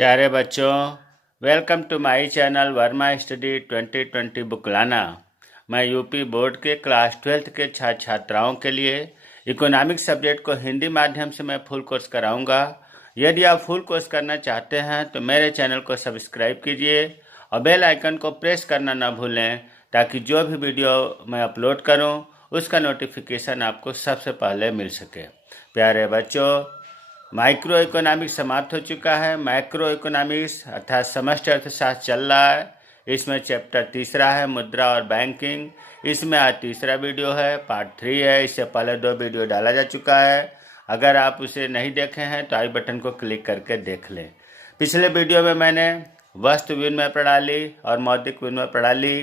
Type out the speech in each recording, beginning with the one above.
प्यारे बच्चों, welcome to my channel Verma study 2020 बुकलाना। मैं यूपी बोर्ड के क्लास 12th के छात्र छात्राओं के लिए इकोनॉमिक्स सब्जेक्ट को हिंदी माध्यम से मैं फुल कोर्स कराऊंगा। यदि आप फुल कोर्स करना चाहते हैं तो मेरे चैनल को सब्सक्राइब कीजिए और बेल आइकन को प्रेस करना ना भूलें, ताकि जो भी वीडियो मैं अपलोड करूं उसका नोटिफिकेशन आपको सबसे पहले मिल सके। प्यारे बच्चों, माइक्रो इकोनॉमिक्स समाप्त हो चुका है। मैक्रो इकोनॉमिक्स अर्थात समष्टि अर्थशास्त्र चल रहा है। इसमें चैप्टर तीसरा है मुद्रा और बैंकिंग। इसमें आज तीसरा वीडियो है, पार्ट 3 है। इससे पहले 2 वीडियो डाला जा चुका है। अगर आप उसे नहीं देखे हैं तो आई बटन को क्लिक करके देख लें। पिछले वीडियो में मैंने वस्तु विनिमय प्रणाली और मौद्रिक विनिमय प्रणाली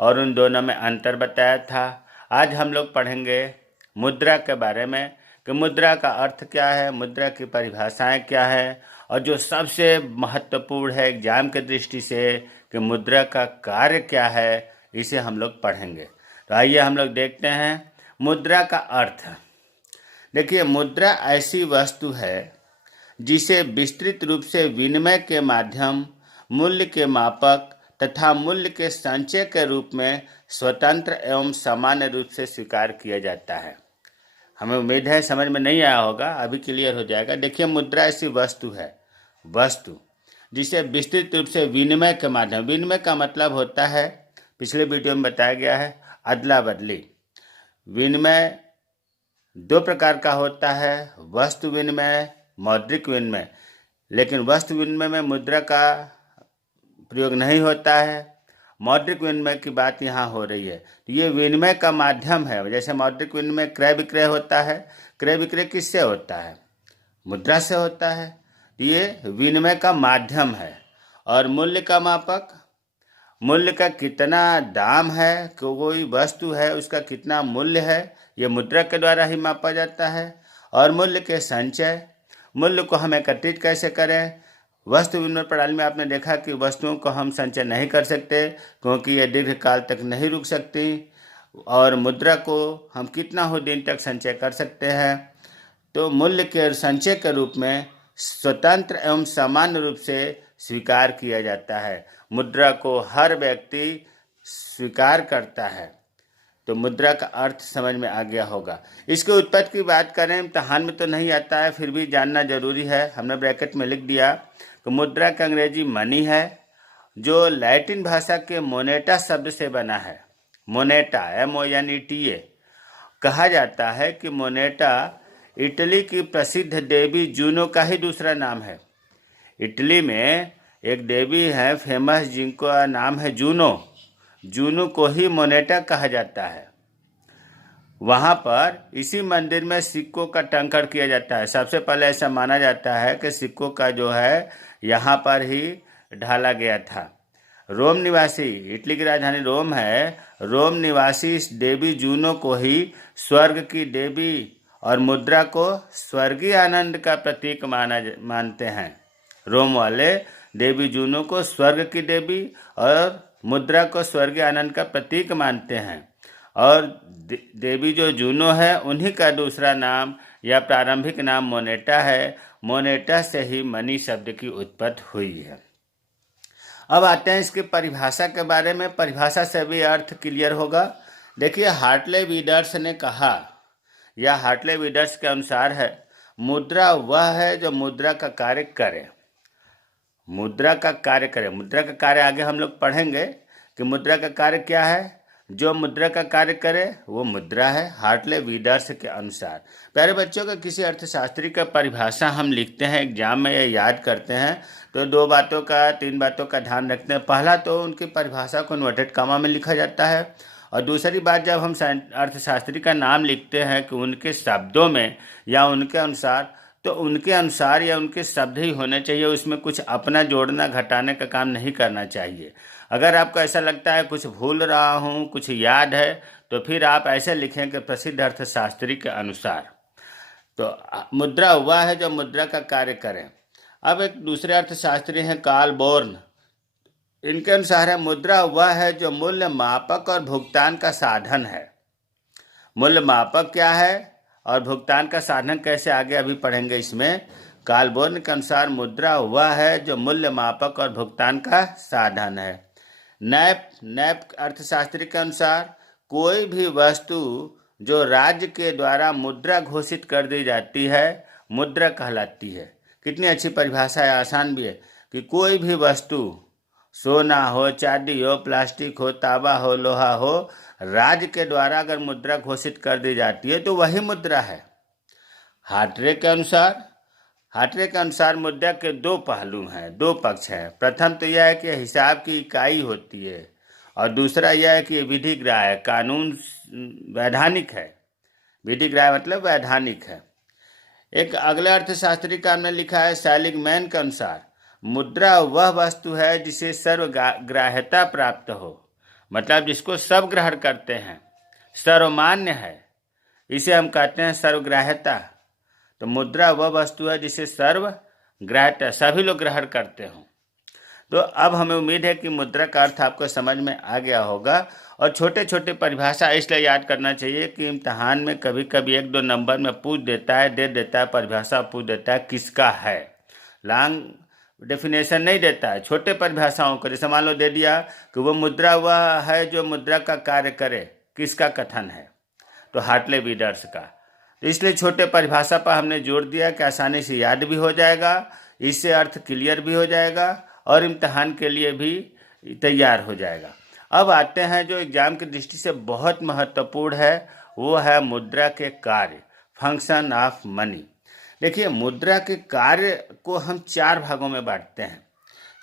और उन दोनों में अंतर बताया था। आज हम लोग पढ़ेंगे मुद्रा के बारे में कि मुद्रा का अर्थ क्या है, मुद्रा की परिभाषाएं क्या है, और जो सबसे महत्वपूर्ण है एग्जाम के दृष्टि से कि मुद्रा का कार्य क्या है, इसे हम लोग पढ़ेंगे। तो आइए हम लोग देखते हैं मुद्रा का अर्थ। देखिए, मुद्रा ऐसी वस्तु है जिसे विस्तृत रूप से विनिमय के माध्यम, मूल्य के मापक तथा मूल्य के संचय के रूप में स्वतंत्र एवं सामान्य रूप से स्वीकार किया जाता है। हमें उम्मीद है समझ में नहीं आया होगा, अभी क्लियर हो जाएगा। देखिए, मुद्रा ऐसी वस्तु है, वस्तु जिसे विस्तृत रूप से विनिमय के माध्यम, विनिमय का मतलब होता है, पिछले वीडियो में बताया गया है, अदला बदली। विनिमय 2 प्रकार का होता है, वस्तु विनिमय, मौद्रिक विनिमय। लेकिन वस्तु विनिमय में मुद्रा का प्रयोग नहीं होता है। मौद्रिक विनिमय की बात यहाँ हो रही है। तो ये विनिमय का माध्यम है। जैसे मौद्रिक विनिमय क्रय विक्रय होता है, क्रय विक्रय किससे होता है? मुद्रा से होता है। तो ये विनिमय का माध्यम है। और मूल्य का मापक, मूल्य का कितना दाम है, कोई वस्तु है उसका कितना मूल्य है, ये मुद्रा के द्वारा ही मापा जाता है। और मूल्य के संचय, मूल्य को हम एकत्रित कैसे करें। वस्तु विनिमय प्रणाली में आपने देखा कि वस्तुओं को हम संचय नहीं कर सकते क्योंकि ये दीर्घकाल तक नहीं रुक सकती। और मुद्रा को हम कितना हो दिन तक संचय कर सकते हैं। तो मूल्य के संचय के रूप में स्वतंत्र एवं सामान्य रूप से स्वीकार किया जाता है। मुद्रा को हर व्यक्ति स्वीकार करता है। तो मुद्रा का अर्थ समझ में आ गया होगा। इसके उत्पत्ति की बात करें, इम्तहान में तो नहीं आता है, फिर भी जानना जरूरी है। हमने ब्रैकेट में लिख दिया कि मुद्रा का अंग्रेजी मनी है, जो लैटिन भाषा के मोनेटा शब्द से बना है। Moneta, MONETA। कहा जाता है कि मोनेटा इटली की प्रसिद्ध देवी जूनो का ही दूसरा नाम है। इटली में एक देवी है फेमस, जिनका नाम है जूनो। जूनो को ही मोनेटा कहा जाता है। वहाँ पर इसी मंदिर में सिक्कों का टंकण किया जाता है। सबसे पहले ऐसा माना जाता है कि सिक्कों का जो है यहाँ पर ही ढाला गया था। रोम निवासी, इटली की राजधानी रोम है, रोम निवासी इस देवी जूनो को ही स्वर्ग की देवी और मुद्रा को स्वर्गीय आनंद का प्रतीक मानते हैं। रोम वाले देवी जूनो को स्वर्ग की देवी और मुद्रा को स्वर्गीय आनंद का प्रतीक मानते हैं। और देवी जो जूनो है उन्हीं का दूसरा नाम या प्रारंभिक नाम मोनेटा है। मोनेटा से ही मनी शब्द की उत्पत्ति हुई है। अब आते हैं इसकी परिभाषा के बारे में। परिभाषा से भी अर्थ क्लियर होगा। देखिए, हार्टले विडर्स ने कहा, या हार्टले विडर्स के अनुसार है, मुद्रा वह है जो मुद्रा का कार्य करे। मुद्रा का कार्य करे, मुद्रा का कार्य आगे हम लोग पढ़ेंगे कि मुद्रा का कार्य क्या है। जो मुद्रा का कार्य करे वो मुद्रा है, हार्टले विडर्स के अनुसार। प्यारे बच्चों का किसी अर्थशास्त्री का परिभाषा हम लिखते हैं एग्जाम में या याद करते हैं तो 2 बातों का, 3 बातों का ध्यान रखते हैं। पहला तो उनकी परिभाषा को इन्वर्टेड कॉमा में लिखा जाता है। और दूसरी बात, जब हम अर्थशास्त्री का नाम लिखते हैं कि उनके शब्दों में या उनके अनुसार, तो उनके अनुसार या उनके शब्द ही होने चाहिए। उसमें कुछ अपना जोड़ना घटाने का काम नहीं करना चाहिए। अगर आपको ऐसा लगता है कुछ भूल रहा हूँ, कुछ याद है, तो फिर आप ऐसे लिखें कि प्रसिद्ध अर्थशास्त्री के अनुसार। तो मुद्रा वह है जो मुद्रा का कार्य करें। अब एक दूसरे अर्थशास्त्री हैं कार्ल बोर्न। इनके अनुसार है, मुद्रा वह है जो मूल्य मापक और भुगतान का साधन है। मूल्य मापक क्या है और भुगतान का साधन कैसे, आगे अभी पढ़ेंगे इसमें। कालबोर्न के अनुसार मुद्रा वह है जो मूल्य मापक और भुगतान का साधन है। नैप नैप अर्थशास्त्री के अनुसार कोई भी वस्तु जो राज्य के द्वारा मुद्रा घोषित कर दी जाती है मुद्रा कहलाती है। कितनी अच्छी परिभाषा है, आसान भी है कि कोई भी वस्तु सोना हो, चांदी हो, प्लास्टिक हो, तांबा हो, लोहा हो, राज्य के द्वारा अगर मुद्रा घोषित कर दी जाती है तो वही मुद्रा है। हार्ट्रे के अनुसार मुद्रा के दो पहलू हैं, दो पक्ष हैं। प्रथम तो यह है कि हिसाब की इकाई होती है और दूसरा यह है कि विधिग्राह्य है, कानून वैधानिक है। विधिग्राह्य मतलब वैधानिक है। एक अगले अर्थशास्त्री का हमने लिखा है सेलिगमैन के अनुसार मुद्रा वह वस्तु है जिसे सर्वग्राह्यता प्राप्त हो, मतलब जिसको सब ग्रहण करते हैं, सर्वमान्य है, इसे हम कहते हैं सर्वग्राह्यता। तो मुद्रा वह वस्तु है जिसे सर्वग्राह्यता सभी लोग ग्रहण करते हों। तो अब हमें उम्मीद है कि मुद्रा का अर्थ आपको समझ में आ गया होगा और छोटे छोटे परिभाषा इसलिए याद करना चाहिए कि इम्तहान में कभी कभी 1-2 नंबर में पूछ देता है, दे देता है, परिभाषा पूछ देता है किसका है, लॉन्ग डेफिनेशन नहीं देता है। छोटे परिभाषाओं को जैसे मान लो दे दिया कि वो मुद्रा वह है जो मुद्रा का कार्य करे, किसका कथन है, तो हार्टले विडर्स का। तो इसलिए छोटे परिभाषा पर हमने जोर दिया कि आसानी से याद भी हो जाएगा, इससे अर्थ क्लियर भी हो जाएगा और इम्तहान के लिए भी तैयार हो जाएगा। अब आते हैं जो एग्जाम की दृष्टि से बहुत महत्वपूर्ण है, वो है मुद्रा के कार्य, फंक्शन ऑफ मनी। देखिए मुद्रा के कार्य को हम 4 भागों में बांटते हैं।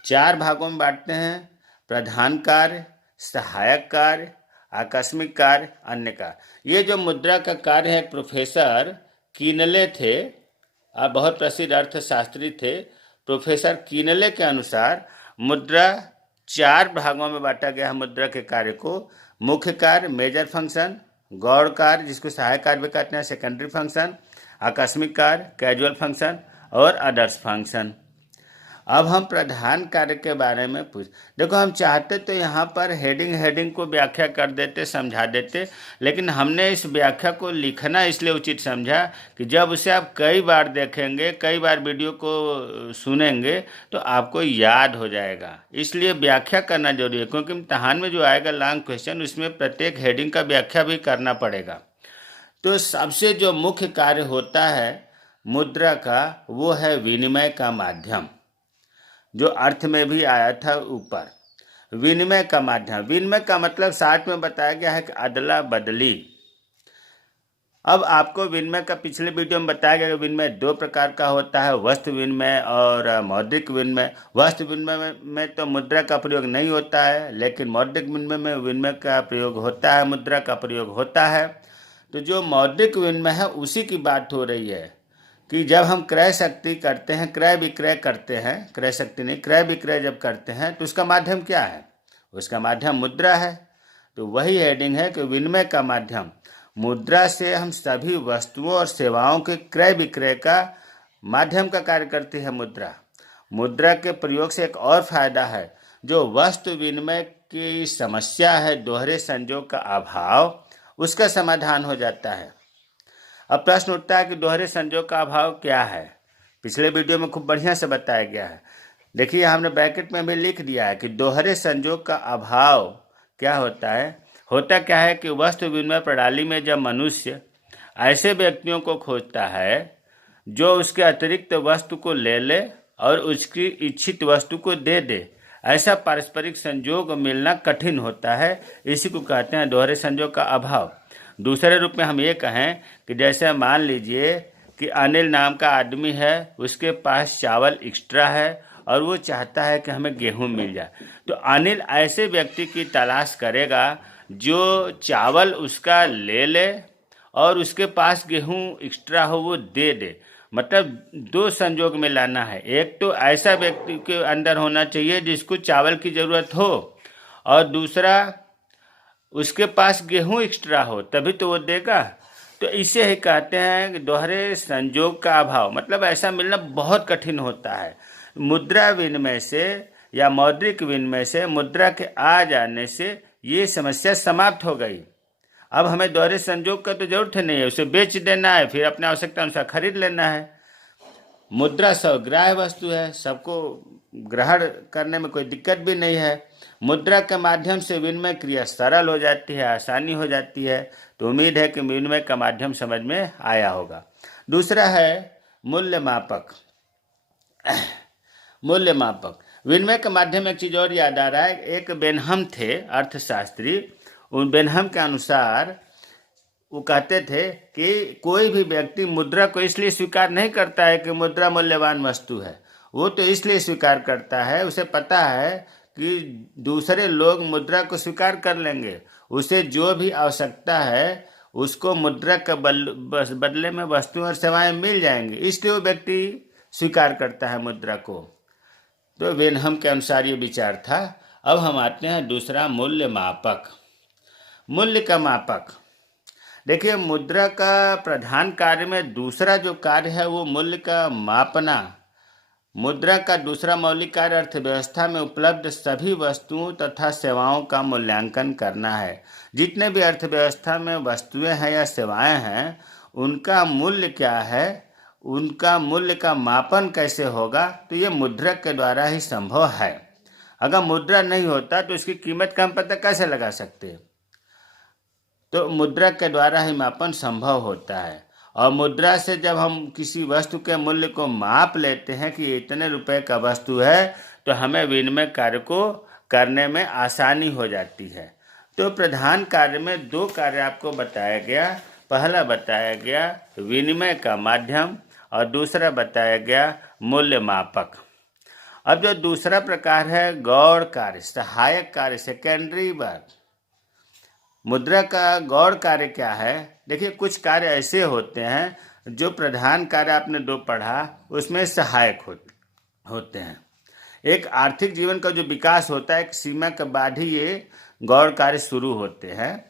4 भागों में बांटते हैं, प्रधान कार्य, सहायक कार्य, आकस्मिक कार्य, अन्य कार्य। ये जो मुद्रा का कार्य है, प्रोफेसर कीनले थे, बहुत प्रसिद्ध अर्थशास्त्री थे, प्रोफेसर कीनले के अनुसार मुद्रा 4 भागों में बांटा गया है मुद्रा के कार्य को। मुख्य कार्य मेजर फंक्शन, गौण कार्य जिसको सहायक कार्य भी कहते हैं सेकेंडरी फंक्शन, आकस्मिक कार्य कैजुअल फंक्शन और अदर्स फंक्शन। अब हम प्रधान कार्य के बारे में देखो हम चाहते तो यहाँ पर हेडिंग को व्याख्या कर देते, समझा देते, लेकिन हमने इस व्याख्या को लिखना इसलिए उचित समझा कि जब उसे आप कई बार देखेंगे, कई बार वीडियो को सुनेंगे तो आपको याद हो जाएगा। इसलिए व्याख्या करना जरूरी है, क्योंकि इम्तहान में जो आएगा लॉन्ग क्वेश्चन उसमें प्रत्येक हेडिंग का व्याख्या भी करना पड़ेगा। तो सबसे जो मुख्य कार्य होता है मुद्रा का वो है विनिमय का माध्यम, जो अर्थ में भी आया था ऊपर, विनिमय का माध्यम। विनिमय का मतलब साथ में बताया गया है कि अदला बदली। अब आपको विनिमय का पिछले वीडियो में बताया गया कि विनिमय 2 प्रकार का होता है, वस्तु विनिमय और मौद्रिक विनिमय। वस्तु विनिमय में तो मुद्रा का प्रयोग नहीं होता है, लेकिन मौद्रिक विनिमय में विनिमय का प्रयोग होता है, मुद्रा का प्रयोग होता है। तो जो मौद्रिक विनिमय है उसी की बात हो रही है कि जब हम क्रय शक्ति करते हैं, क्रय विक्रय करते हैं, क्रय शक्ति नहीं, क्रय विक्रय जब करते हैं तो उसका माध्यम क्या है? उसका माध्यम मुद्रा है। तो वही हेडिंग है कि विनिमय का माध्यम। मुद्रा से हम सभी वस्तुओं और सेवाओं के क्रय विक्रय का माध्यम का कार्य करती है मुद्रा। मुद्रा के प्रयोग से एक और फायदा है, जो वस्तु विनिमय की समस्या है, दोहरे संजोग का अभाव, उसका समाधान हो जाता है। अब प्रश्न उठता है कि दोहरे संजोग का अभाव क्या है? पिछले वीडियो में खूब बढ़िया से बताया गया है। देखिए हमने ब्रैकेट में भी लिख दिया है कि दोहरे संजोग का अभाव क्या होता है। होता क्या है कि वस्तु विनिमय प्रणाली में जब मनुष्य ऐसे व्यक्तियों को खोजता है जो उसके अतिरिक्त वस्तु को ले ले और उसकी इच्छित वस्तु को दे दे, ऐसा पारस्परिक संजोग मिलना कठिन होता है। इसी को कहते हैं दोहरे संजोग का अभाव। दूसरे रूप में हम ये कहें कि जैसे मान लीजिए कि अनिल नाम का आदमी है, उसके पास चावल एक्स्ट्रा है और वो चाहता है कि हमें गेहूं मिल जाए। तो अनिल ऐसे व्यक्ति की तलाश करेगा जो चावल उसका ले ले और उसके पास गेहूं एक्स्ट्रा हो वो दे दे। मतलब 2 संजोग में लाना है। एक तो ऐसा व्यक्ति के अंदर होना चाहिए जिसको चावल की ज़रूरत हो, और दूसरा उसके पास गेहूं एक्स्ट्रा हो, तभी तो वो देगा। तो इसे ही कहते हैं कि दोहरे संजोग का अभाव, मतलब ऐसा मिलना बहुत कठिन होता है। मुद्रा विनिमय से या मौद्रिक विनिमय से, मुद्रा के आ जाने से ये समस्या समाप्त हो गई। अब हमें दोहरे संजोग का तो जरूरत नहीं है, उसे बेच देना है, फिर अपने आवश्यकता अनुसार खरीद लेना है। मुद्रा स्वग्राह्य वस्तु है, सबको ग्रहण करने में कोई दिक्कत भी नहीं है। मुद्रा के माध्यम से विनिमय क्रिया सरल हो जाती है, आसानी हो जाती है। तो उम्मीद है कि विनिमय का माध्यम समझ में आया होगा। दूसरा है मूल्य मापक। मूल्य मापक विनिमय के माध्यम एक चीज और याद आ रहा है। एक बेनहम थे अर्थशास्त्री, उन बेनहम के अनुसार वो कहते थे कि कोई भी व्यक्ति मुद्रा को इसलिए स्वीकार नहीं करता है कि मुद्रा मूल्यवान वस्तु है। वो तो इसलिए स्वीकार करता है, उसे पता है कि दूसरे लोग मुद्रा को स्वीकार कर लेंगे, उसे जो भी आवश्यकता है उसको मुद्रा के बदले में वस्तुएं और सेवाएं मिल जाएंगी, इसलिए वो व्यक्ति स्वीकार करता है मुद्रा को। तो बेनहम के अनुसार ये विचार था। अब हम आते हैं दूसरा, मूल्य मापक। मूल्य का मापक, देखिए मुद्रा का प्रधान कार्य में दूसरा जो कार्य है वो मूल्य का मापना। मुद्रा का दूसरा मौलिक कार्य अर्थव्यवस्था में उपलब्ध सभी वस्तुओं तथा सेवाओं का मूल्यांकन करना है। जितने भी अर्थव्यवस्था में वस्तुएं हैं या सेवाएं हैं, उनका मूल्य क्या है, उनका मूल्य का मापन कैसे होगा, तो ये मुद्रा के द्वारा ही संभव है। अगर मुद्रा नहीं होता तो इसकी कीमत का हम पता कैसे लगा सकते हैं? तो मुद्रा के द्वारा ही मापन संभव होता है। और मुद्रा से जब हम किसी वस्तु के मूल्य को माप लेते हैं कि इतने रुपए का वस्तु है, तो हमें विनिमय कार्य को करने में आसानी हो जाती है। तो प्रधान कार्य में दो कार्य आपको बताया गया। पहला बताया गया विनिमय का माध्यम और दूसरा बताया गया मूल्य मापक। अब जो दूसरा प्रकार है गौण कार्य, सहायक कार्य, सेकेंडरी वर्क। मुद्रा का गौण कार्य क्या है? देखिए कुछ कार्य ऐसे होते हैं जो प्रधान कार्य आपने दो पढ़ा उसमें सहायक होते हैं। एक आर्थिक जीवन का जो विकास होता है, एक सीमा के बाद ही ये गौण कार्य शुरू होते हैं।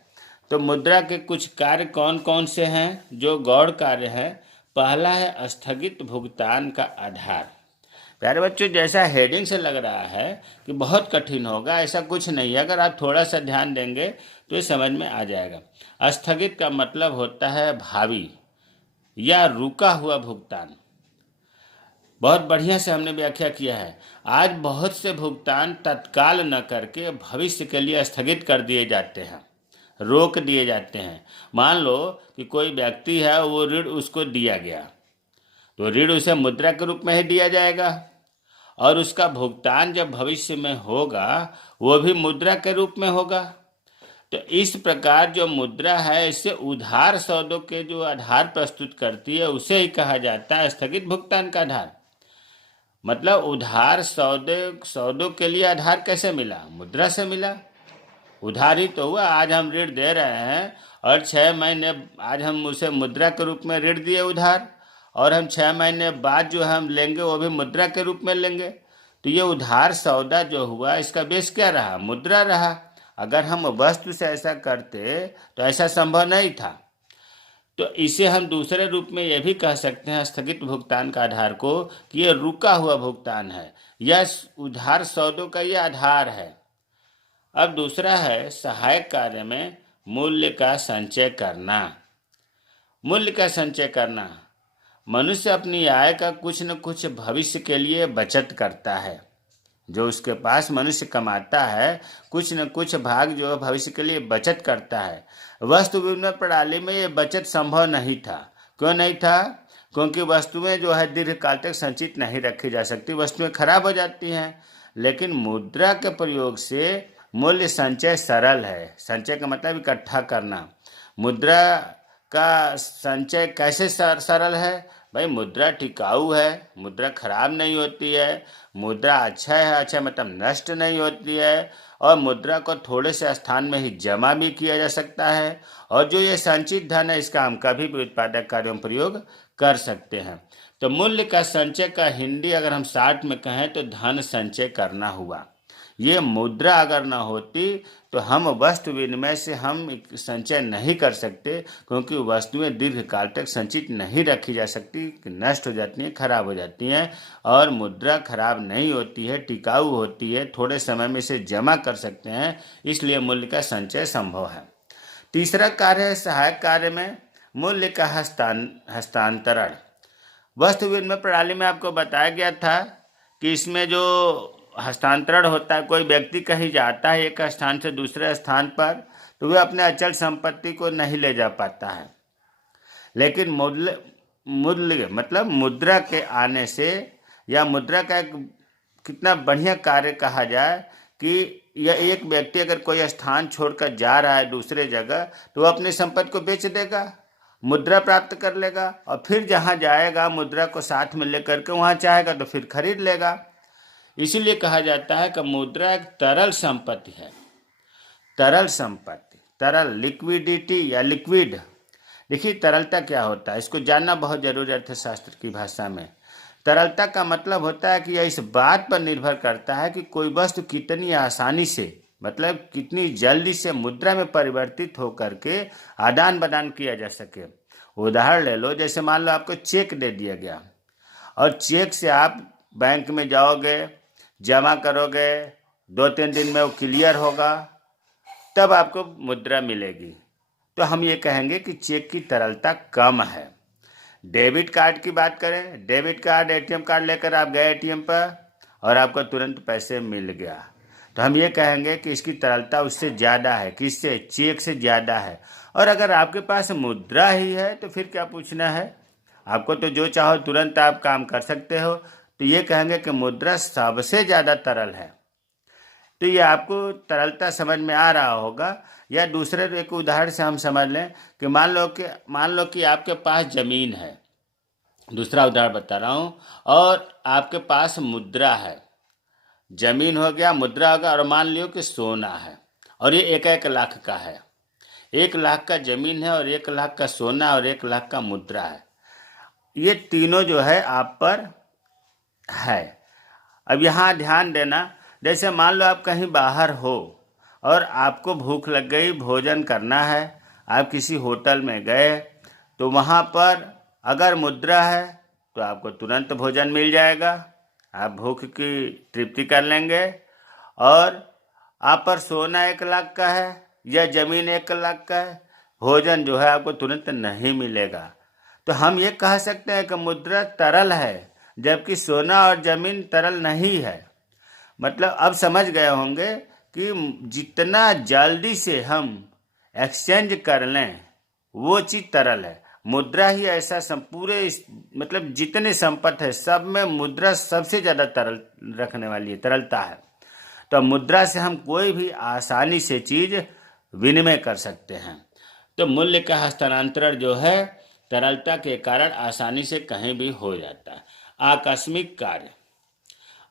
तो मुद्रा के कुछ कार्य कौन कौन से हैं जो गौण कार्य है? पहला है स्थगित भुगतान का आधार। प्यारे बच्चों, जैसा हेडिंग से लग रहा है कि बहुत कठिन होगा, ऐसा कुछ नहीं है। अगर आप थोड़ा सा ध्यान देंगे तो ये समझ में आ जाएगा। स्थगित का मतलब होता है भावी या रुका हुआ भुगतान। बहुत बढ़िया से हमने व्याख्या किया है। आज बहुत से भुगतान तत्काल न करके भविष्य के लिए स्थगित कर दिए जाते हैं, रोक दिए जाते हैं। मान लो कि कोई व्यक्ति है, वो ऋण उसको दिया गया, तो ऋण उसे मुद्रा के रूप में ही दिया जाएगा और उसका भुगतान जब भविष्य में होगा वो भी मुद्रा के रूप में होगा। तो इस प्रकार जो मुद्रा है इससे उधार सौदों के जो आधार प्रस्तुत करती है उसे ही कहा जाता है स्थगित भुगतान का आधार। मतलब उधार सौदों के लिए आधार कैसे मिला? मुद्रा से मिला। उधार ही तो हुआ। आज हम ऋण दे रहे हैं और 6 महीने आज हम उसे मुद्रा के रूप में ऋण दिए उधार, और हम 6 महीने बाद जो हम लेंगे वो भी मुद्रा के रूप में लेंगे। तो ये उधार सौदा जो हुआ इसका बेस क्या रहा? मुद्रा रहा। अगर हम वस्तु से ऐसा करते तो ऐसा संभव नहीं था। तो इसे हम दूसरे रूप में यह भी कह सकते हैं स्थगित भुगतान का आधार को कि ये रुका हुआ भुगतान है, यह उधार सौदों का ये आधार है। अब दूसरा है सहायक कार्य में मूल्य का संचय करना। मूल्य का संचय करना, मनुष्य अपनी आय का कुछ न कुछ भविष्य के लिए बचत करता है। जो उसके पास मनुष्य कमाता है कुछ न कुछ भाग जो भविष्य के लिए बचत करता है। वस्तु विनिमय प्रणाली में ये बचत संभव नहीं था। क्यों नहीं था? क्योंकि वस्तुएं जो है दीर्घकाल तक संचित नहीं रखी जा सकती, वस्तुएं खराब हो जाती हैं। लेकिन मुद्रा के प्रयोग से मूल्य संचय सरल है। संचय का मतलब इकट्ठा करना। मुद्रा का संचय कैसे सरल है? भाई मुद्रा टिकाऊ है, मुद्रा खराब नहीं होती है, मुद्रा अच्छा है, अच्छा मतलब नष्ट नहीं होती है, और मुद्रा को थोड़े से स्थान में ही जमा भी किया जा सकता है। और जो ये संचित धन है इसका हम कभी भी उत्पादक कार्यों में प्रयोग कर सकते हैं। तो मूल्य का संचय का हिंदी अगर हम शार्ट में कहें तो धन संचय करना हुआ। ये मुद्रा अगर ना होती तो हम वस्तु विनिमय से हम संचय नहीं कर सकते, क्योंकि वस्तुएं दीर्घकाल तक संचित नहीं रखी जा सकती, नष्ट हो जाती हैं, खराब हो जाती हैं। और मुद्रा खराब नहीं होती है, टिकाऊ होती है, थोड़े समय में इसे जमा कर सकते हैं, इसलिए मूल्य का संचय संभव है। तीसरा कार्य है सहायक कार्य में मूल्य का हस्तांतरण। वस्तु विनिमय प्रणाली में आपको बताया गया था कि इसमें जो हस्तांतरण होता है, कोई व्यक्ति कहीं जाता है एक स्थान से दूसरे स्थान पर, तो वह अपने अचल संपत्ति को नहीं ले जा पाता है। लेकिन मूल्य मूल्य मतलब मुद्रा के आने से, या मुद्रा का एक कितना बढ़िया कार्य कहा जाए कि यह एक व्यक्ति अगर कोई स्थान छोड़कर जा रहा है दूसरे जगह, तो वह अपनी संपत्ति को बेच देगा, मुद्रा प्राप्त कर लेगा, और फिर जहाँ जाएगा मुद्रा को साथ में लेकर के वहाँ चाहेगा तो फिर खरीद लेगा। इसीलिए कहा जाता है कि मुद्रा एक तरल संपत्ति है। तरल संपत्ति, तरल, लिक्विडिटी या लिक्विड। देखिए तरलता क्या होता है, इसको जानना बहुत जरूरी है अर्थशास्त्र की भाषा में। तरलता का मतलब होता है कि यह इस बात पर निर्भर करता है कि कोई वस्तु कितनी आसानी से, मतलब कितनी जल्दी से मुद्रा में परिवर्तित होकर के आदान प्रदान किया जा सके। उदाहरण ले लो, जैसे मान लो आपको चेक दे दिया गया और चेक से आप बैंक में जाओगे, जमा करोगे, 2-3 दिन में वो क्लियर होगा, तब आपको मुद्रा मिलेगी। तो हम ये कहेंगे कि चेक की तरलता कम है। डेबिट कार्ड की बात करें, डेबिट कार्ड, एटीएम कार्ड लेकर आप गए एटीएम पर और आपको तुरंत पैसे मिल गया, तो हम ये कहेंगे कि इसकी तरलता उससे ज़्यादा है। किससे? चेक से ज़्यादा है। और अगर आपके पास मुद्रा ही है तो फिर क्या पूछना है, आपको तो जो चाहो तुरंत आप काम कर सकते हो, तो ये कहेंगे कि मुद्रा सबसे ज़्यादा तरल है। तो ये आपको तरलता समझ में आ रहा होगा। या दूसरे एक उदाहरण से हम समझ लें कि मान लो कि आपके पास ज़मीन है, दूसरा उदाहरण बता रहा हूँ, और आपके पास मुद्रा है। जमीन हो गया, मुद्रा हो गया, और मान लियो कि सोना है, और ये 1-1 लाख का है। 1 लाख का जमीन है और 1 लाख का सोना और 1 लाख का मुद्रा है। ये तीनों जो है आप पर है। अब यहाँ ध्यान देना, जैसे मान लो आप कहीं बाहर हो और आपको भूख लग गई, भोजन करना है, आप किसी होटल में गए, तो वहाँ पर अगर मुद्रा है तो आपको तुरंत भोजन मिल जाएगा, आप भूख की तृप्ति कर लेंगे। और आप पर सोना 1 लाख का है या ज़मीन 1 लाख का है, भोजन जो है आपको तुरंत नहीं मिलेगा। तो हम ये कह सकते हैं कि मुद्रा तरल है, जबकि सोना और ज़मीन तरल नहीं है। मतलब अब समझ गए होंगे कि जितना जल्दी से हम एक्सचेंज कर लें वो चीज़ तरल है। मुद्रा ही ऐसा पूरे मतलब जितने संपत्ति है सब में मुद्रा सबसे ज़्यादा तरल रखने वाली है, तरलता है। तो मुद्रा से हम कोई भी आसानी से चीज़ विनिमय कर सकते हैं। तो मूल्य का हस्तांतरण जो है तरलता के कारण आसानी से कहीं भी हो जाता है। आकस्मिक कार्य,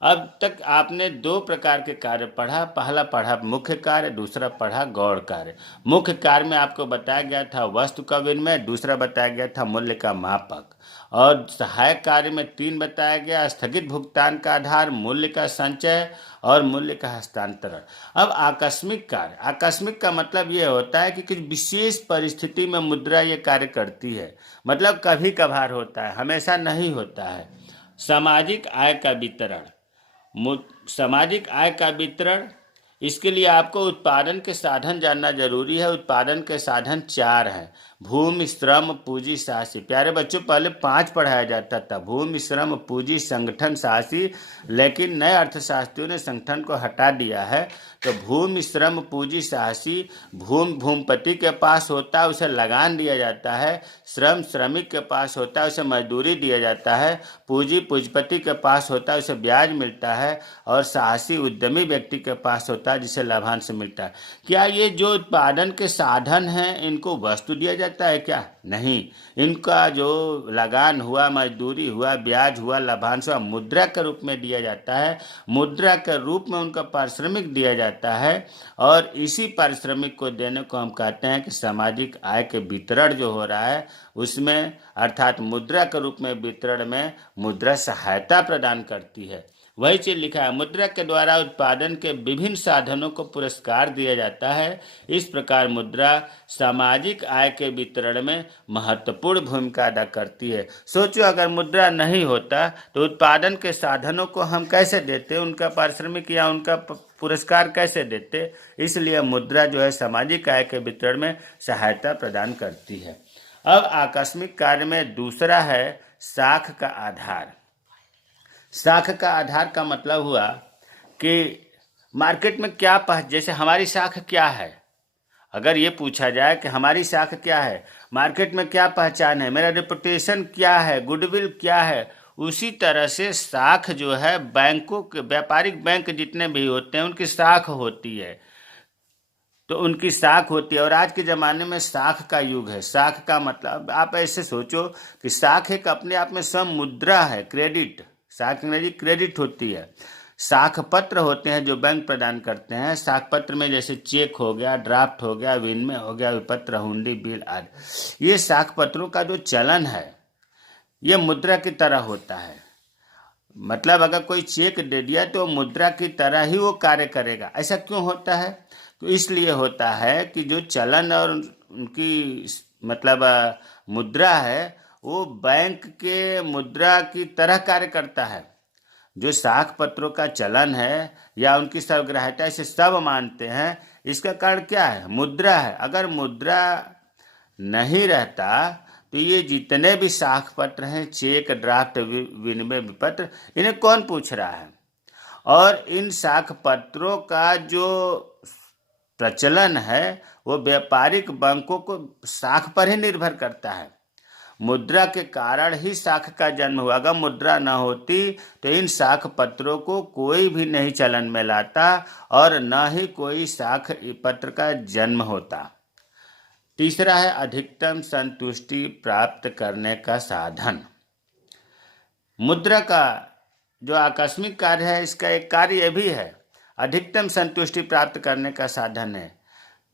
अब तक आपने 2 प्रकार के कार्य पढ़ा। पहला पढ़ा मुख्य कार्य, दूसरा पढ़ा गौण कार्य। मुख्य कार्य में आपको बताया गया था वस्तु का विनिमय, दूसरा बताया गया था मूल्य का मापक, और सहायक कार्य में 3 बताया गया: स्थगित भुगतान का आधार, मूल्य का संचय और मूल्य का हस्तांतरण। अब आकस्मिक कार्य, आकस्मिक का मतलब ये होता है कि किसी विशेष परिस्थिति में मुद्रा ये कार्य करती है, मतलब कभी कभार होता है, हमेशा नहीं होता है। सामाजिक आय का वितरण, सामाजिक आय का वितरण, इसके लिए आपको उत्पादन के साधन जानना जरूरी है। उत्पादन के साधन 4 हैं: भूमि, श्रम, पूंजी, साहसी। प्यारे बच्चों, पहले 5 पढ़ाया जाता था: भूमि, श्रम, पूंजी, संगठन, साहसी। लेकिन नए अर्थशास्त्रियों ने संगठन को हटा दिया है। तो भूमि, श्रम, पूंजी, साहसी, भूमिपति के पास होता है, उसे लगान दिया जाता है। श्रम श्रमिक के पास होता है, उसे मजदूरी दिया जाता है। पूंजी पूंजीपति के पास होता है, उसे ब्याज मिलता है। और साहसी उद्यमी व्यक्ति के पास होता है, जिसे लाभांश मिलता है। क्या ये जो उत्पादन के साधन हैं इनको वस्तु दिया जाता है? क्या नहीं, इनका जो लगान हुआ, मजदूरी हुआ, ब्याज हुआ, लाभांश हुआ, मुद्रा के रूप में दिया जाता है। मुद्रा के रूप में उनका पारिश्रमिक दिया जाता है, और इसी पारिश्रमिक को देने को हम कहते हैं कि सामाजिक आय के वितरण जो हो रहा है उसमें, अर्थात मुद्रा के रूप में वितरण में मुद्रा सहायता प्रदान करती है। वही चीज लिखा है: मुद्रा के द्वारा उत्पादन के विभिन्न साधनों को पुरस्कार दिया जाता है। इस प्रकार मुद्रा सामाजिक आय के वितरण में महत्वपूर्ण भूमिका अदा करती है। सोचो, अगर मुद्रा नहीं होता तो उत्पादन के साधनों को हम कैसे देते, उनका पारिश्रमिक या उनका पुरस्कार कैसे देते? इसलिए मुद्रा जो है सामाजिक आय के वितरण में सहायता प्रदान करती है। अब आकस्मिक कार्य में दूसरा है साख का आधार। साख का आधार का मतलब हुआ कि मार्केट में क्या जैसे हमारी साख क्या है, अगर ये पूछा जाए कि हमारी साख क्या है, मार्केट में क्या पहचान है, मेरा रेपुटेशन क्या है, गुडविल क्या है, उसी तरह से साख जो है बैंकों के, व्यापारिक बैंक जितने भी होते हैं उनकी साख होती है। तो उनकी साख होती है और आज के ज़माने में साख का युग है। साख का मतलब आप ऐसे सोचो कि साख एक अपने आप में मुद्रा है, क्रेडिट। साख अंग्रेजी क्रेडिट होती है। साख पत्र होते हैं जो बैंक प्रदान करते हैं। साख पत्र में जैसे चेक हो गया, ड्राफ्ट हो गया, विनिमय हो गया, विपत्र, हुंडी, बिल आदि। ये साख पत्रों का जो चलन है ये मुद्रा की तरह होता है। मतलब अगर कोई चेक दे दिया तो मुद्रा की तरह ही वो कार्य करेगा। ऐसा क्यों होता है? तो इसलिए होता है कि जो चलन और उनकी मतलब मुद्रा है वो बैंक के मुद्रा की तरह कार्य करता है। जो साख पत्रों का चलन है या उनकी सर्वग्राह्यता इसे सब मानते हैं। इसका कारण क्या है? मुद्रा है। अगर मुद्रा नहीं रहता तो ये जितने भी साख पत्र हैं, चेक, ड्राफ्ट, विनिमय, विपत्र, इन्हें कौन पूछ रहा है? और इन साख पत्रों का जो प्रचलन है वो व्यापारिक बैंकों को साख पर ही निर्भर करता है। मुद्रा के कारण ही साख का जन्म हुआ। अगर मुद्रा न होती तो इन साख पत्रों को कोई भी नहीं चलन में लाता और न ही कोई साख पत्र का जन्म होता। तीसरा है अधिकतम संतुष्टि प्राप्त करने का साधन। मुद्रा का जो आकस्मिक कार्य है इसका एक कार्य यह भी है, अधिकतम संतुष्टि प्राप्त करने का साधन है।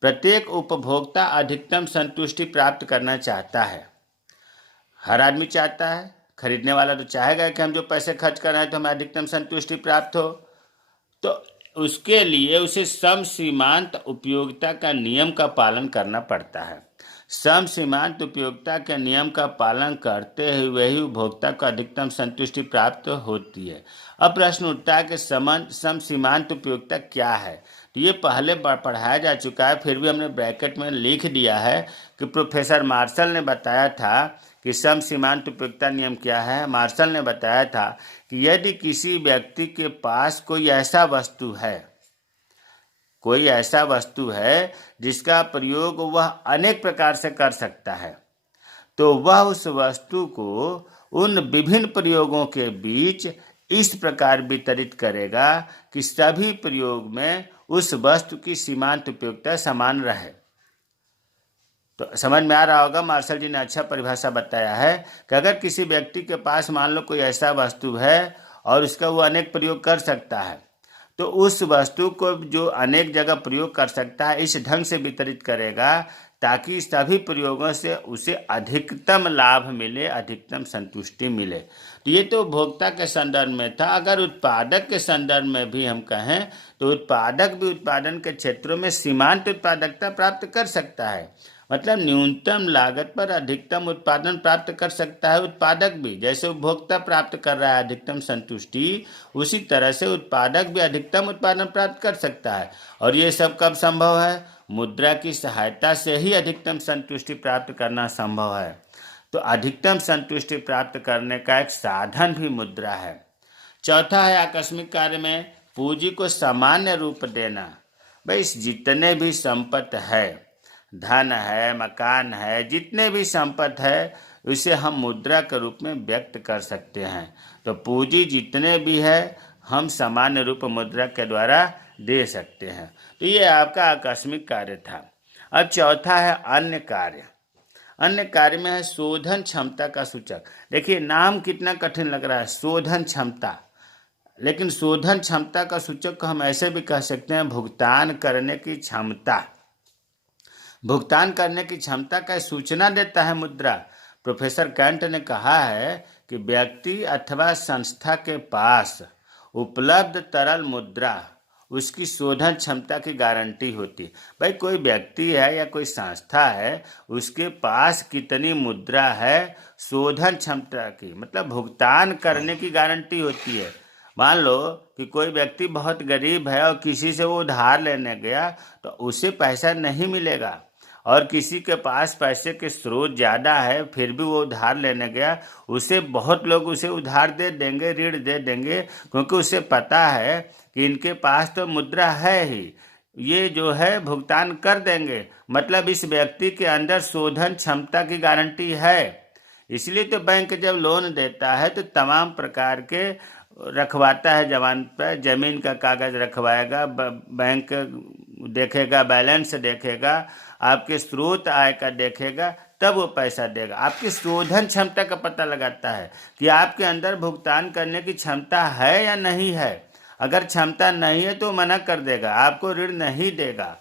प्रत्येक उपभोक्ता अधिकतम संतुष्टि प्राप्त करना चाहता है। हर आदमी चाहता है, खरीदने वाला तो चाहेगा कि हम जो पैसे खर्च कर रहे हैं तो हमें अधिकतम संतुष्टि प्राप्त हो। तो उसके लिए उसे सम सीमांत उपयोगिता का नियम का पालन करना पड़ता है। सम सीमांत उपयोगिता के नियम का पालन करते हुए ही उपभोक्ता को अधिकतम संतुष्टि प्राप्त होती है। अब प्रश्न उठता है कि सम सीमांत उपयोगिता क्या है? तो ये पहले पढ़ाया जा चुका है, फिर भी हमने ब्रैकेट में लिख दिया है कि प्रोफेसर मार्शल ने बताया था कि सम सीमांत उपयोगिता नियम क्या है। मार्शल ने बताया था कि यदि किसी व्यक्ति के पास कोई ऐसा वस्तु है जिसका प्रयोग वह अनेक प्रकार से कर सकता है, तो वह उस वस्तु को उन विभिन्न प्रयोगों के बीच इस प्रकार वितरित करेगा कि सभी प्रयोग में उस वस्तु की सीमांत उपयोगिता समान रहे। तो समझ में आ रहा होगा, मार्शल जी ने अच्छा परिभाषा बताया है कि अगर किसी व्यक्ति के पास मान लो कोई ऐसा वस्तु है और उसका वो अनेक प्रयोग कर सकता है, तो उस वस्तु को जो अनेक जगह प्रयोग कर सकता है इस ढंग से वितरित करेगा ताकि सभी प्रयोगों से उसे अधिकतम लाभ मिले, अधिकतम संतुष्टि मिले। तो ये तो उपभोक्ता के संदर्भ में था। अगर उत्पादक के संदर्भ में भी हम कहें तो उत्पादक भी उत्पादन के क्षेत्रों में सीमांत उत्पादकता प्राप्त कर सकता है। मतलब न्यूनतम लागत पर अधिकतम उत्पादन प्राप्त कर सकता है उत्पादक भी। जैसे उपभोक्ता प्राप्त कर रहा है अधिकतम संतुष्टि, उसी तरह से उत्पादक भी अधिकतम उत्पादन प्राप्त कर सकता है। और ये सब कब संभव है? मुद्रा की सहायता से ही अधिकतम संतुष्टि प्राप्त करना संभव है। तो अधिकतम संतुष्टि प्राप्त करने का एक साधन भी मुद्रा है। चौथा है आकस्मिक कार्य में पूंजी को सामान्य रूप देना। भाई जितने भी संपत्ति है, धन है, मकान है, जितने भी संपत्ति है उसे हम मुद्रा के रूप में व्यक्त कर सकते हैं। तो पूंजी जितने भी है हम सामान्य रूप मुद्रा के द्वारा दे सकते हैं। तो ये आपका आकस्मिक कार्य था। अब चौथा है अन्य कार्य। अन्य कार्य में है शोधन क्षमता का सूचक। देखिए नाम कितना कठिन लग रहा है, शोधन क्षमता। लेकिन शोधन क्षमता का सूचक को हम ऐसे भी कह सकते हैं भुगतान करने की क्षमता। भुगतान करने की क्षमता का सूचना देता है मुद्रा। प्रोफेसर कैंट ने कहा है कि व्यक्ति अथवा संस्था के पास उपलब्ध तरल मुद्रा उसकी शोधन क्षमता की गारंटी होती है। भाई कोई व्यक्ति है या कोई संस्था है, उसके पास कितनी मुद्रा है, शोधन क्षमता की मतलब भुगतान करने की गारंटी होती है। मान लो कि कोई व्यक्ति बहुत गरीब है और किसी से वो उधार लेने गया तो उसे पैसा नहीं मिलेगा और किसी के पास पैसे के स्रोत ज़्यादा है फिर भी वो उधार लेने गया, उसे बहुत लोग उसे उधार दे देंगे, ऋण दे देंगे, क्योंकि उसे पता है कि इनके पास तो मुद्रा है ही, ये जो है भुगतान कर देंगे। मतलब इस व्यक्ति के अंदर शोधन क्षमता की गारंटी है। इसलिए तो बैंक जब लोन देता है तो तमाम प्रकार के रखवाता है, जवान पर जमीन का कागज रखवाएगा, बैंक देखेगा, बैलेंस देखेगा, आपके स्रोत आय का देखेगा, तब वो पैसा देगा। आपकी शोधन क्षमता का पता लगाता है कि आपके अंदर भुगतान करने की क्षमता है या नहीं है। अगर क्षमता नहीं है तो मना कर देगा, आपको ऋण नहीं देगा।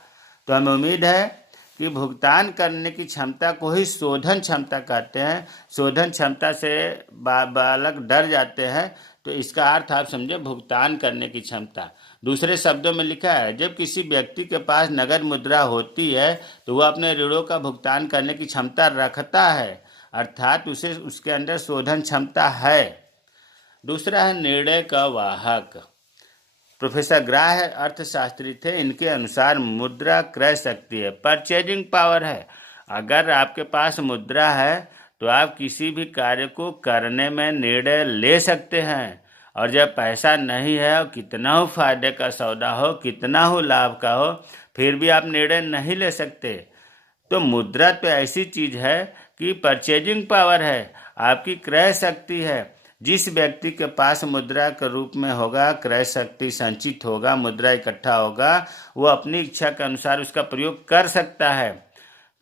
तो हमें उम्मीद है कि भुगतान करने की क्षमता को ही शोधन क्षमता कहते हैं। शोधन क्षमता से बालक डर जाते हैं, तो इसका अर्थ आप समझे भुगतान करने की क्षमता। दूसरे शब्दों में लिखा है, जब किसी व्यक्ति के पास नगद मुद्रा होती है तो वह अपने ऋणों का भुगतान करने की क्षमता रखता है, अर्थात उसे उसके अंदर शोधन क्षमता है। दूसरा है निर्णय का वाहक। प्रोफेसर ग्राह अर्थशास्त्री थे, इनके अनुसार मुद्रा क्रय शक्ति है, परचेजिंग पावर है। अगर आपके पास मुद्रा है तो आप किसी भी कार्य को करने में निर्णय ले सकते हैं, और जब पैसा नहीं है और कितना हो फायदे का सौदा हो, कितना हो लाभ का हो, फिर भी आप निर्णय नहीं ले सकते। तो मुद्रा तो ऐसी चीज है कि परचेजिंग पावर है, आपकी क्रय शक्ति है। जिस व्यक्ति के पास मुद्रा के रूप में होगा, क्रय शक्ति संचित होगा, मुद्रा इकट्ठा होगा, वो अपनी इच्छा के अनुसार उसका प्रयोग कर सकता है।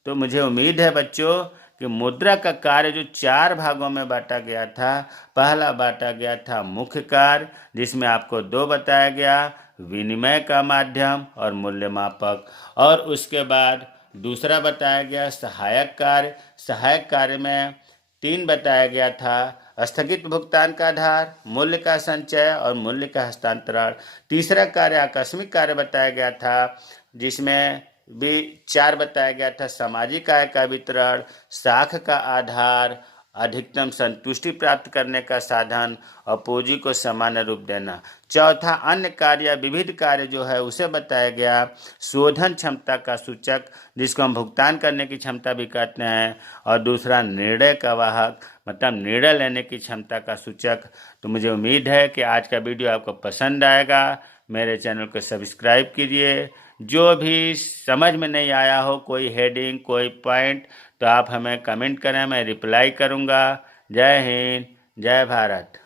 तो मुझे उम्मीद है बच्चों कि मुद्रा का कार्य जो 4 भागों में बांटा गया था, पहला बांटा गया था मुख्य कार्य, जिसमें आपको 2 बताया गया, विनिमय का माध्यम और मूल्य मापक, और उसके बाद दूसरा बताया गया सहायक कार्य। सहायक कार्य में 3 बताया गया था, स्थगित भुगतान का आधार, मूल्य का संचय और मूल्य का हस्तांतरण। तीसरा कार्य आकस्मिक कार्य बताया गया था, जिसमें भी 4 बताया गया था, सामाजिक आय का वितरण, साख का आधार, अधिकतम संतुष्टि प्राप्त करने का साधन और पूंजी को सामान्य रूप देना। चौथा अन्य कार्य या विविध कार्य जो है उसे बताया गया, शोधन क्षमता का सूचक, जिसको हम भुगतान करने की क्षमता भी कहते हैं, और दूसरा निर्णय का वाहक, मतलब निर्णय लेने की क्षमता का सूचक। तो मुझे उम्मीद है कि आज का वीडियो आपको पसंद आएगा। मेरे चैनल को सब्सक्राइब कीजिए। जो भी समझ में नहीं आया हो, कोई हेडिंग, कोई पॉइंट, तो आप हमें कमेंट करें, मैं रिप्लाई करूँगा। जय हिंद, जय भारत।